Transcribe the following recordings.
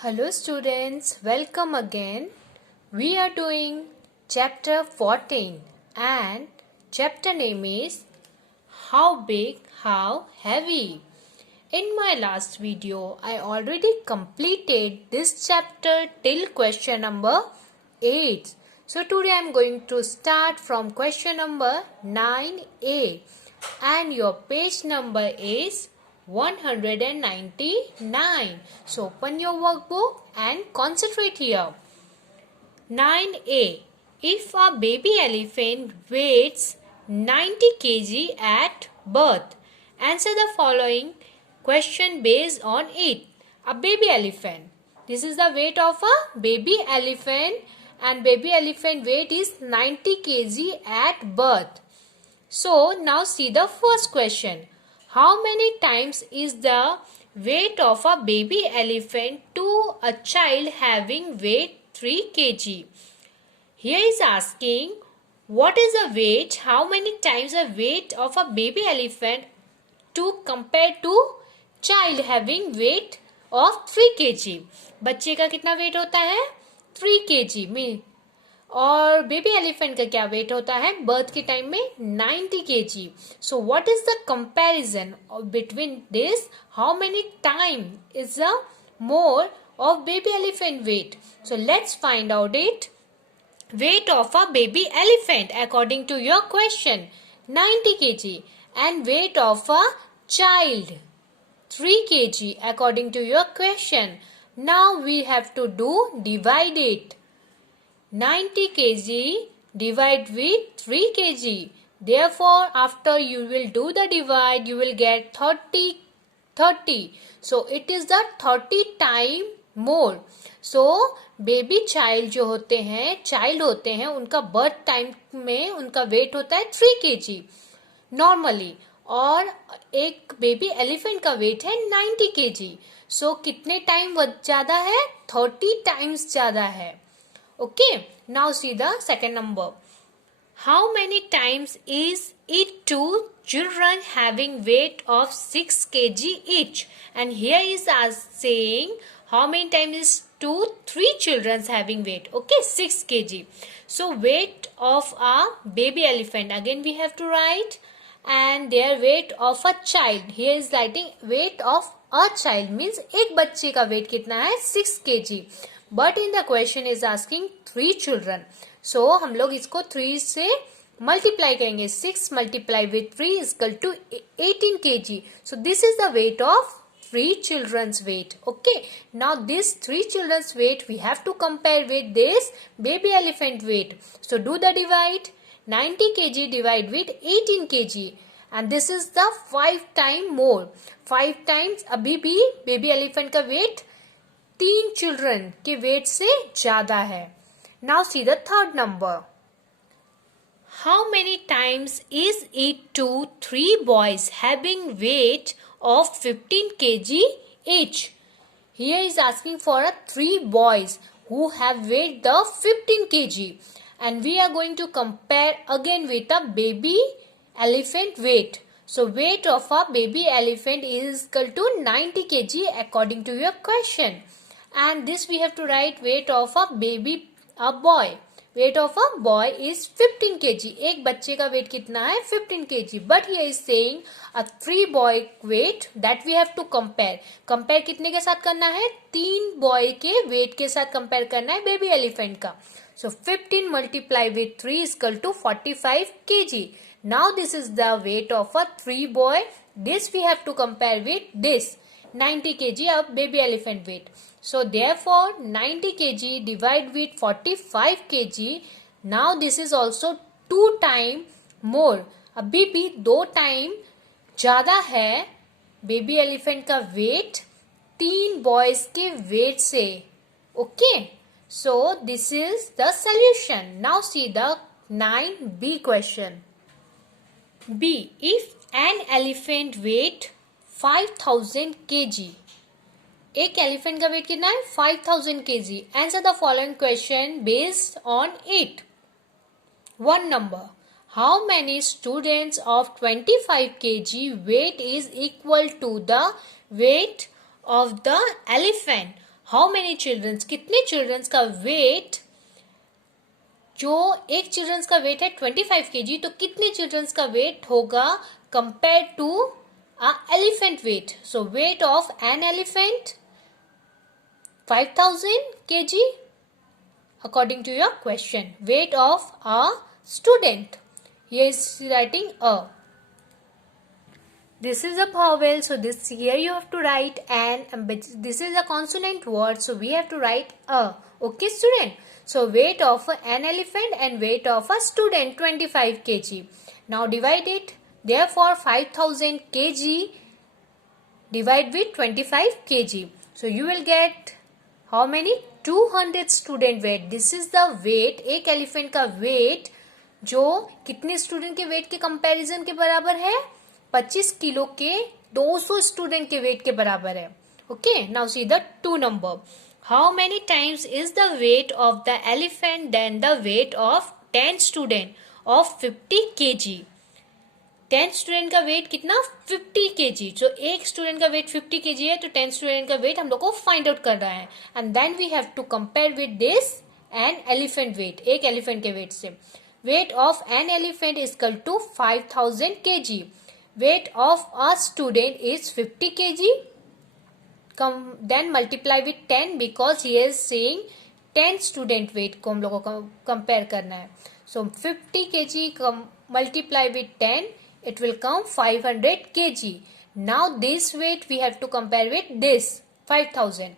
Hello students, welcome again. We are doing chapter 14 and chapter name is How Big, How Heavy. In my last video, I already completed this chapter till question number 8. So today I am going to start from question number 9a and your page number is 199. So open your workbook and concentrate here. 9a. If a baby elephant weighs 90 kg at birth, answer the following question based on it. A baby elephant. This is the weight of a baby elephant and baby elephant weight is 90 kg at birth. So now see the first question. How many times is the weight of a baby elephant to a child having weight 3 kg? Here is asking what is the weight, how many times the weight of a baby elephant to compare to child having weight of 3 kg. बच्चे का कितना wait होता है 3 kg में और baby elephant का क्या wait होता है बर्थ के टाइम में 90 kg. So what is the comparison between this how many time is the more of baby elephant weight. So let's find out it. Weight of a baby elephant according to your question 90 kg and weight of a child 3 kg according to your question. Now we have to do divide it. 90 kg divide with 3 kg. Therefore after you will do the divide you will get 30. So it is the 30 time more. So baby child जो होते हैं उनका birth time में उनका wait होता है 3 kg normally और एक बेबी एलिफेंट का वेट है 90 kg. सो कितने टाइम ज्यादा है 30 टाइम्स ज्यादा है. Okay now see the second number. How many times is it two children having weight of 6 kg each and here is saying how many times is to 3 children having weight. Okay, 6 kg. So weight of a baby elephant again we have to write and their weight of a child. Here is writing weight of a child means एक बच्चे का weight कितना है 6 kg. But in the question is asking 3 children. So हम लोग इसको 3 से multiply करेंगे. 6 multiply with 3 is equal to 18 kg. So this is the weight of 3 children's weight. Okay. Now this 3 children's weight we have to compare with this baby elephant weight. So do the divide. 90 kg divide with 18 kg. And this is the 5 time more. 5 times अभी भी baby elephant का weight 3 children के weight से ज़्यादा है. Now see the third number. How many times is it to 3 boys having weight of 15 kg each? Here is asking for a 3 boys who have weight the 15 kg and we are going to compare again with a baby elephant weight. So weight of a baby elephant is equal to 90 kg according to your question and this we have to write weight of a boy. Weight of a boy is 15 kg. एक बच्चे का weight कितना है 15 kg. But here is saying a 3 boy weight that we have to compare. Compare कितने के साथ करना है 3 boy के weight के साथ compare करना है baby elephant का. So 15 multiply with 3 is equal to 45 kg. Now this is the weight of a 3 boy. This we have to compare with this 90 kg of baby elephant weight. So therefore 90 kg divide with 45 kg. Now this is also 2 time more. अभी भी 2 time ज़्यादा है baby elephant का weight 3 boys के weight से. Okay so this is the solution. Now see the 9b question. B. If an elephant weight 5000 kg. एक elephant का weight कितना है 5000 kg. Answer the following question based on it. 1 number. How many students of 25 kg weight is equal to the weight of the elephant? How many childrens, कितने childrens का wait, जो एक children's का wait है 25 kg, तो कितने childrens का weight होगा compare to a elephant weight. So weight of an elephant 5000 kg according to your question. Weight of a student, here is writing a. This is a vowel, so this here you have to write an, this is a consonant word, so we have to write a. Okay student, so weight of an elephant and weight of a student 25 kg. Now divide it, therefore 5000 kg divide with 25 kg, so you will get how many, 200 student weight. This is the weight, एक elephant का weight जो कितने student के weight के comparison के बराबर है, 25 kilo के 200 student के weight के बराबर है. Okay, now see the 2 number. How many times is the weight of the elephant than the weight of 10 student of 50 kg? 10 student का वेट कितना, 50 kg. जो एक स्टूडेंट का वेट 50 kg है, तो 10 स्टूडेंट का वेट हम लोग को फाइंड आउट कर रहा है. And then we have to compare with this an elephant weight, एक एलिफेंट के वेट से. Weight of an elephant is equal to 5000 kg. Weight of a student is 50 kg. Then multiply with 10 because he is saying 10 student weight को हम लोगों को compare करना है. So 50 kg multiply with 10, it will come 500 kg. Now this weight we have to compare with this 5000.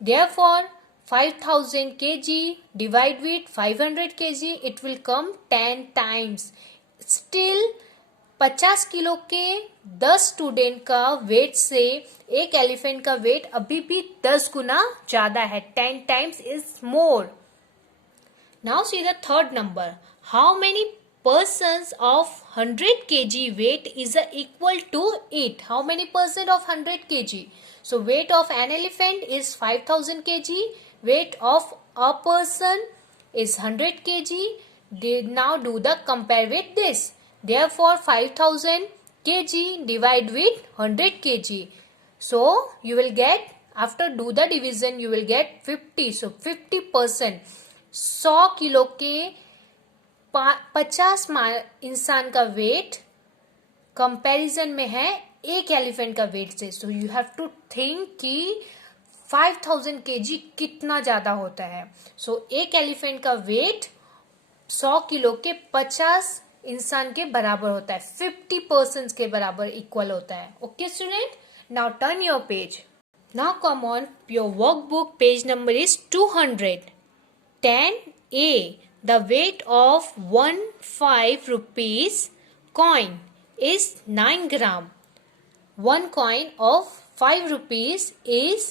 Therefore 5000 kg divide with 500 kg, it will come 10 times. Still 50 kilo के 10 student का weight से एक elephant का wait अभी भी 10 गुना ज्यादा है. 10 times is more. Now see the third number. How many persons of 100 kg weight is equal to 8? How many percent of 100 kg? So weight of an elephant is 5000 kg. Weight of a person is 100 kg. Now do the compare with this. Therefore 5000 kg divide with 100 kg. So you will get, after do the division you will get 50. So 50%, 100 kilo के 50 इंसान का wait comparison में है एक elephant का weight से. So you have to think कि 5000 kg कितना ज्यादा होता है. सो एक एलिफेंट का वेट 100 किलो के 50 इंसान के बराबर होता है, 50% के बराबर इक्वल होता है. Okay student, now turn your page. Now come on your workbook, page number is 200. 10A. The weight of 15 rupees coin is 9 gram. One coin of 5 rupees is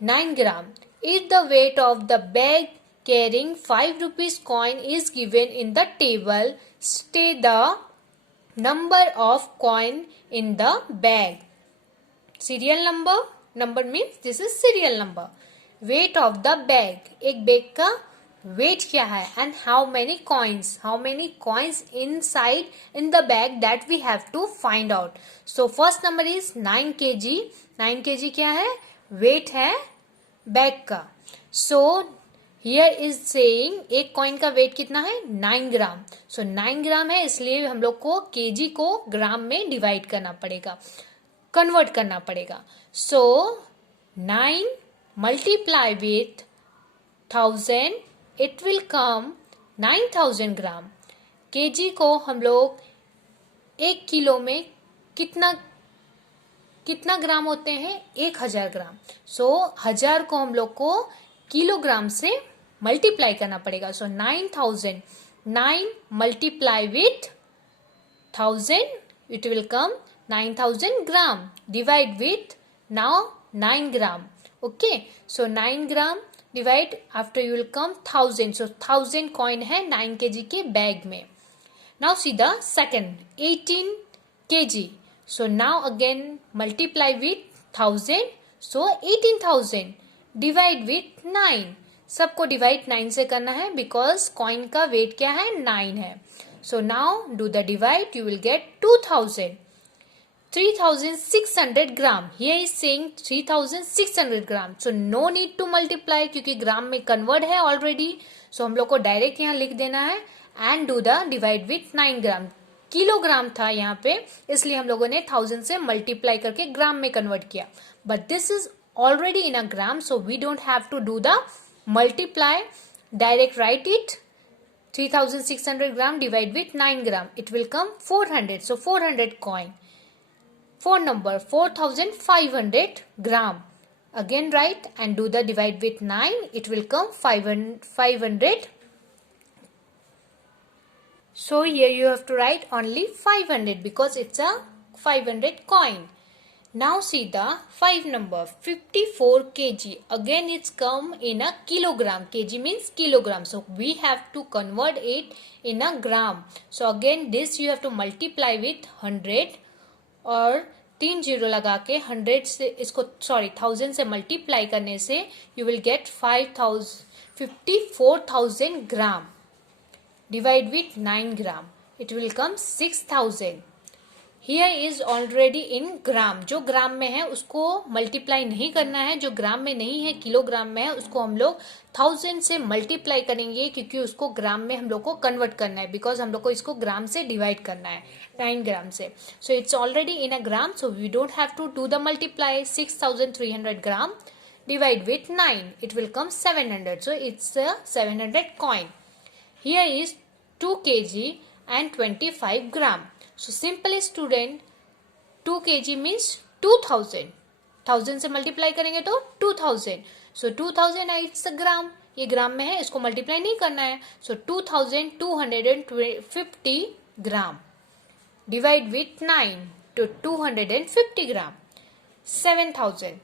9 gram. If the weight of the bag carrying 5 rupees coin is given in the table, state the number of coin in the bag. Serial number. Number means this is serial number. Weight of the bag. एक bag का weight क्या है, and how many coins inside in the bag that we have to find out. So first number is 9 kg. 9 kg क्या है, weight है bag का. So here is saying एक coin का वेट कितना है, 9 ग्राम. So 9 ग्राम है, इसलिए हम लोग को kg को ग्राम में डिवाइड करना पड़ेगा, कन्वर्ट करना पड़ेगा. So 9 multiply with 1000, it will come 9000 gram. kg को हम लोग एक किलो में कितना ग्राम होते हैं, 1000 ग्राम. सो 1000 को हम लोग को किलोग्राम से मल्टीप्लाई करना पड़ेगा. सो 9000, 9 multiply with 1000, it will come 9000 gram. Divide with now 9 gram. Okay, so 9 gram divide after you will come 1000. So 1000 coin है 9 kg के बैग में. Now see the second 18 kg. So now again multiply with 1000. So 18000 divide with 9. सबको divide 9 से करना है because coin का wait क्या है, 9 है. So now do the divide, you will get 2000. 3600 gram. Here is saying 3600 gram. So no need to multiply क्योंकि ग्राम में कन्वर्ट है ऑलरेडी. सो हम लोग को डायरेक्ट यहाँ लिख देना है and do the divide with 9 gram. Kilogram था यहाँ पे, इसलिए हम लोगों ने 1000 से मल्टीप्लाई करके ग्राम में कन्वर्ट किया. But this is already in a gram, so we don't have to do the multiply. Direct write it. 3600 gram divide with 9 gram. It will come 400. So 400 coin. Phone number 4500 gram. Again write and do the divide with 9. It will come 500. So here you have to write only 500 because it's a 500 coin. Now see the 5 number 54 kg. Again it's come in a kilogram. Kg means kilogram. So we have to convert it in a gram. So again this you have to multiply with 100 और 3 zero लगा के 100 से इसको 1000 से multiply करने से you will get 54,000 gram. Divide with 9 gram. It will come 6000. Here is already in gram. जो ग्राम में है उसको मल्टीप्लाई नहीं करना है, जो ग्राम में नहीं है किलोग्राम में है उसको हम लोग 1000 से मल्टीप्लाई करेंगे क्योंकि उसको ग्राम में हम लोग को कन्वर्ट करना है, बिकॉज हम लोग को इसको ग्राम से डिवाइड करना है 9 ग्राम से. So it's already in a gram, so we don't have to do the multiply. 6300 gram divide with 9, it will come 700. So it's 700 coin. Here is 2 kg and 25 gram. So simple student, 2 kg means 2000. 1000 से multiply करेंगे तो 2000. So 2000 it's a gram. ये ग्राम में है, इसको multiply नहीं करना है. So 2250 gram. Divide with 9 to 250 ग्राम. 7000.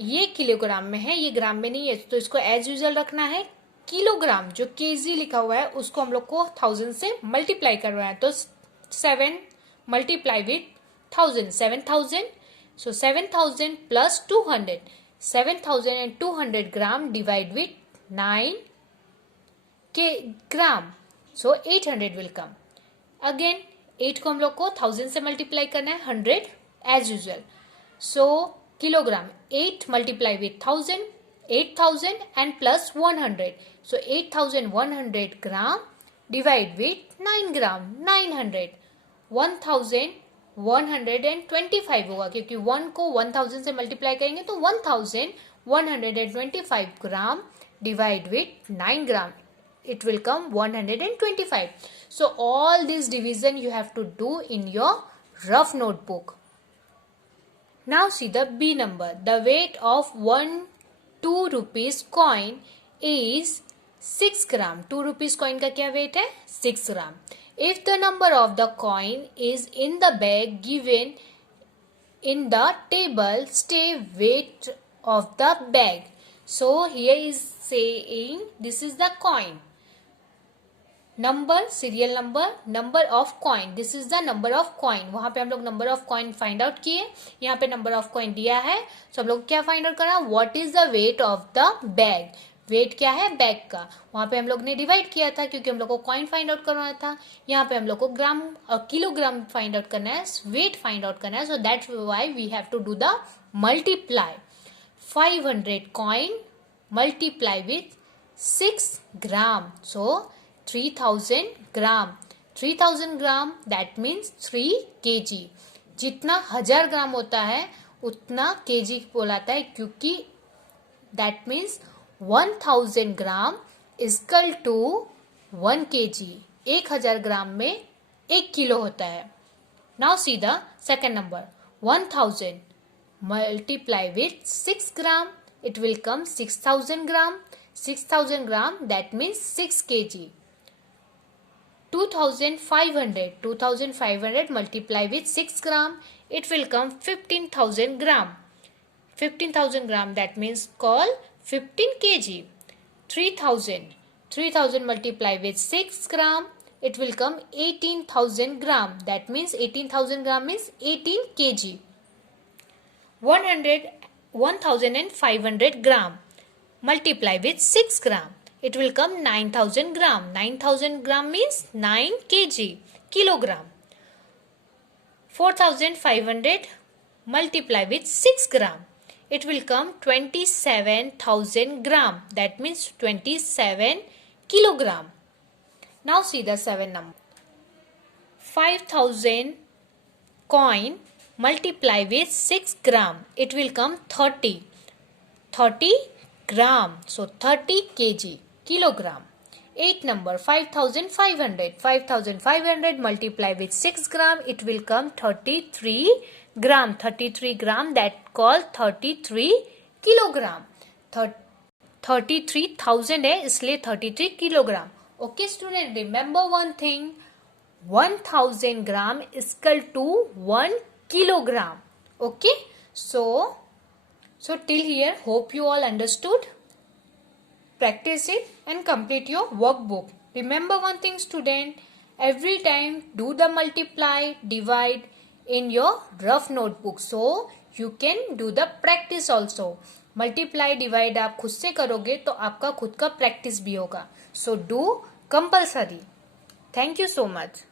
ये किलोग्राम में है, ये ग्राम में नहीं है, तो इसको एज यूजुअल रखना है. किलोग्राम जो केजी लिखा हुआ है उसको हम लोग को 1000 से मल्टीप्लाई करना है. तो 7 multiply with 1000, 7000. So 7000 plus 200, 7200 gram divide with 9 gram. So 800 will come. Again 8 को हम लोग को 1000 से मल्टीप्लाई करना है, 100 as usual. So kilogram 8 multiply with 1000, 8000 and plus 100. So 8100 gram divide with 9 gram, 900. 1125 होगा क्योंकि 1 को 1000 से मल्टीप्लाई करेंगे तो 1125 ग्राम divide with 9 gram. It will come 125. So all this division you have to do in your rough notebook. Now see the B number. The weight of 2 rupees coin is 6 gram. 2 rupees coin का क्या weight है? 6 gram. If the number of the coin is in the bag given in the table, state weight of the bag. So here is saying this is the coin. Number, serial number, number of coin. This is the number of coin. वहाँ पे हम लोग number of coin find out किए. यहाँ पे number of coin दिया है. So हम लोग क्या find out करना? What is the weight of the bag? Weight क्या है बैग का. वहां पे हम लोग ने डिवाइड किया था क्योंकि हम लोग को कॉइन फाइंड आउट करना था. यहाँ पे हम लोग को ग्राम और किलोग्राम फाइंड आउट करना है, वेट फाइंड आउट करना है. So that's why we have to do the multiply. 500 coin multiply with 6 gram. So 3000 gram. 3000 gram that means 3 kg. जितना 1000 ग्राम होता है उतना kg बोलाता है क्योंकि that means 1000 gram equal to 1 kg. 1000 gram में 1 किलो होता है. Now see the second number. 1000 multiply with 6 gram, it will come 6000 gram. 6000 gram that means 6 kg. 2500 multiply with 6 gram, it will come 15,000 gram. 15,000 gram that means call 15 kg. 3000 multiply with 6 gram, it will come 18,000 gram. That means 18,000 gram means 18 kg. 1,500 gram multiply with 6 gram, it will come 9,000 gram. 9,000 gram means 9 kg, kilogram. 4,500 multiply with 6 gram. It will come 27,000 gram. That means 27 kilogram. Now see the 7 number. 5,000 coin multiply with 6 gram. It will come 30 gram. So 30 kg, kilogram. 8 number 5,500. 5,500 multiply with 6 gram. It will come 33 gram. 33 gram, that called 33 kilogram. 33,000 है इसलिए 33 kilogram. Okay student, remember one thing. 1,000 gram is equal to 1 kilogram. Okay, so till here, hope you all understood. Practice it and complete your workbook. Remember one thing student, every time do the multiply, divide in your rough notebook so you can do the practice also. Multiply, divide आप खुद से करोगे तो आपका खुद का practice भी होगा. So do compulsory. Thank you so much.